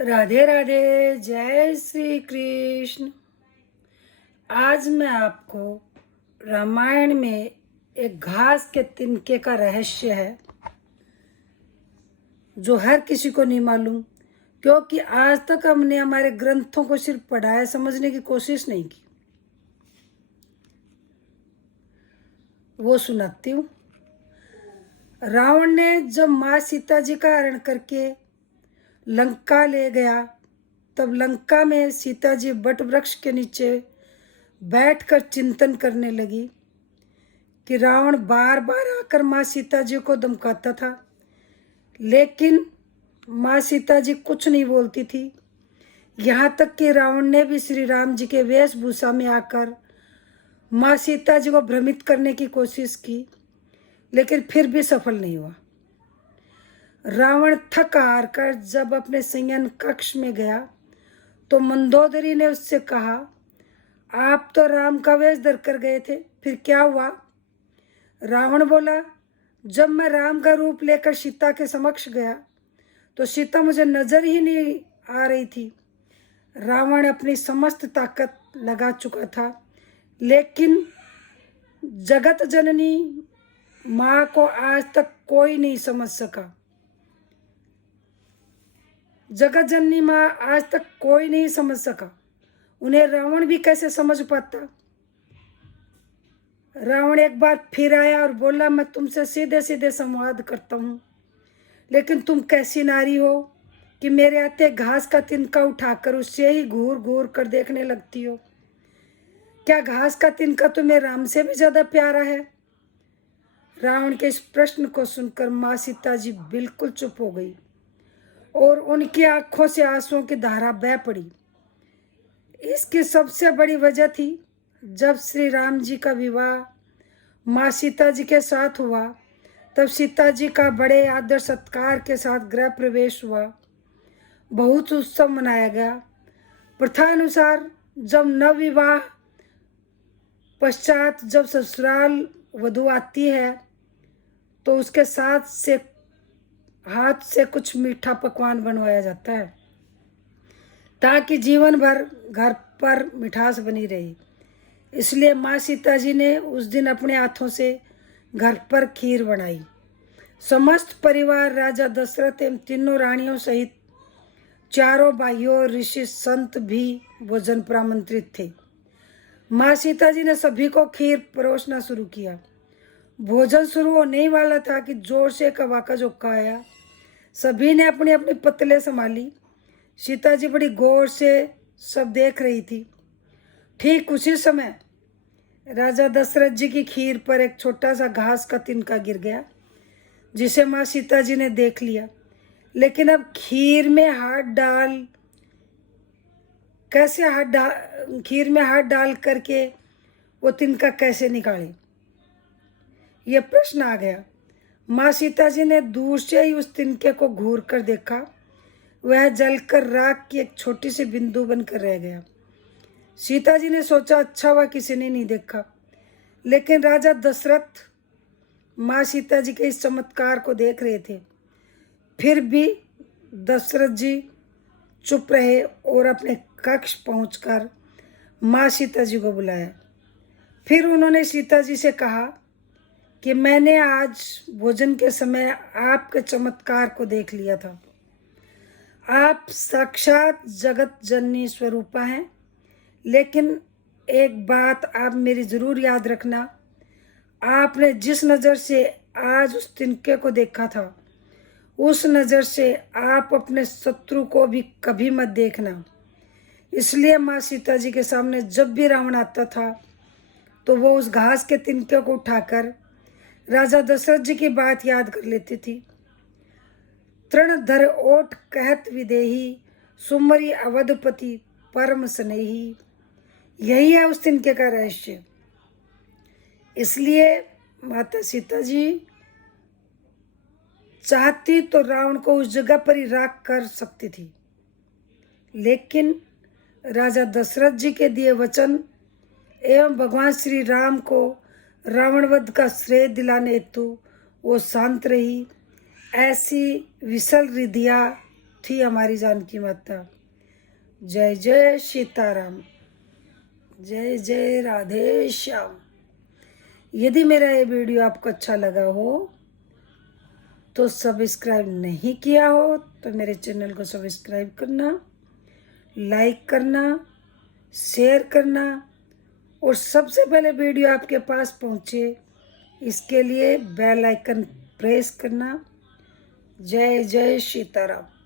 राधे राधे, जय श्री कृष्ण। आज मैं आपको रामायण में एक घास के तिनके का रहस्य है जो हर किसी को नहीं मालूम, क्योंकि आज तक हमने हमारे ग्रंथों को सिर्फ पढ़ा है, समझने की कोशिश नहीं की। वो सुनाती हूँ। रावण ने जब माँ सीता जी का हरण करके लंका ले गया, तब लंका में सीता जी बट वृक्ष के नीचे बैठकर चिंतन करने लगी कि रावण बार बार आकर माँ सीता जी को धमकाता था, लेकिन माँ सीता जी कुछ नहीं बोलती थी। यहाँ तक कि रावण ने भी श्री राम जी के वेशभूषा में आकर माँ सीता जी को भ्रमित करने की कोशिश की, लेकिन फिर भी सफल नहीं हुआ। रावण थक हार कर जब अपने शयन कक्ष में गया तो मंदोदरी ने उससे कहा, आप तो राम का वेश धर कर गए थे, फिर क्या हुआ? रावण बोला, जब मैं राम का रूप लेकर सीता के समक्ष गया तो सीता मुझे नजर ही नहीं आ रही थी। रावण अपनी समस्त ताकत लगा चुका था, लेकिन जगत जननी माँ को आज तक कोई नहीं समझ सका। जगत जननी माँ आज तक कोई नहीं समझ सका, उन्हें रावण भी कैसे समझ पाता। रावण एक बार फिर आया और बोला, मैं तुमसे सीधे सीधे संवाद करता हूँ, लेकिन तुम कैसी नारी हो कि मेरे आते घास का तिनका उठाकर उससे ही घूर घूर कर देखने लगती हो। क्या घास का तिनका तुम्हें राम से भी ज्यादा प्यारा है? रावण के इस प्रश्न को सुनकर माँ सीता जी बिल्कुल चुप हो गई और उनकी आंखों से आंसुओं की धारा बह पड़ी। इसकी सबसे बड़ी वजह थी, जब श्री राम जी का विवाह माँ सीता जी के साथ हुआ, तब सीता जी का बड़े आदर सत्कार के साथ गृह प्रवेश हुआ। बहुत उत्सव मनाया गया। प्रथा अनुसार जब नवविवाह पश्चात जब ससुराल वधू आती है तो उसके हाथ से कुछ मीठा पकवान बनवाया जाता है, ताकि जीवन भर घर पर मिठास बनी रही। इसलिए माँ सीता जी ने उस दिन अपने हाथों से घर पर खीर बनाई। समस्त परिवार, राजा दशरथ एवं तीनों रानियों सहित चारों भाइयों और ऋषि संत भी भोजन पर आमंत्रित थे। माँ सीता जी ने सभी को खीर परोसना शुरू किया। भोजन शुरू होने ही वाला था कि जोर से एक हवा का झोंका आया। सभी ने अपनी अपनी पत्तलें संभाली। सीता जी बड़ी गौर से सब देख रही थी। ठीक उसी समय राजा दशरथ जी की खीर पर एक छोटा सा घास का तिनका गिर गया, जिसे माँ सीता जी ने देख लिया। लेकिन अब खीर में हाथ डाल करके वो तिनका कैसे निकाले, ये प्रश्न आ गया। माँ सीता जी ने दूर से ही उस तिनके को घूर कर देखा। वह जलकर राख की एक छोटी सी बिंदु बनकर रह गया। सीता जी ने सोचा, अच्छा हुआ किसी ने नहीं देखा। लेकिन राजा दशरथ माँ सीता जी के इस चमत्कार को देख रहे थे। फिर भी दशरथ जी चुप रहे और अपने कक्ष पहुंचकर माँ सीता जी को बुलाया। फिर उन्होंने सीता जी से कहा कि मैंने आज भोजन के समय आपके चमत्कार को देख लिया था। आप साक्षात जगत जननी स्वरूपा हैं, लेकिन एक बात आप मेरी जरूर याद रखना, आपने जिस नज़र से आज उस तिनके को देखा था, उस नज़र से आप अपने शत्रु को भी कभी मत देखना। इसलिए माँ सीता जी के सामने जब भी रावण आता था तो वो उस घास के तिनके को उठाकर राजा दशरथ जी की बात याद कर लेती थी। तृणधर ओट कहत विदेही, सुमरी अवधपति परम स्नेही। यही है उस तिनके का रहस्य। इसलिए माता सीता जी चाहती तो रावण को उस जगह पर ही राख कर सकती थी, लेकिन राजा दशरथ जी के दिए वचन एवं भगवान श्री राम को रावण वध का श्रेय दिलाने हेतु वो शांत रही। ऐसी विशल रिधिया थी हमारी जानकी माता। जय जय सीताराम, जय जय राधे श्याम। यदि मेरा ये वीडियो आपको अच्छा लगा हो तो सब्सक्राइब नहीं किया हो तो मेरे चैनल को सब्सक्राइब करना, लाइक करना, शेयर करना और सबसे पहले वीडियो आपके पास पहुंचे इसके लिए बेल आइकन प्रेस करना। जय जय सीताराम।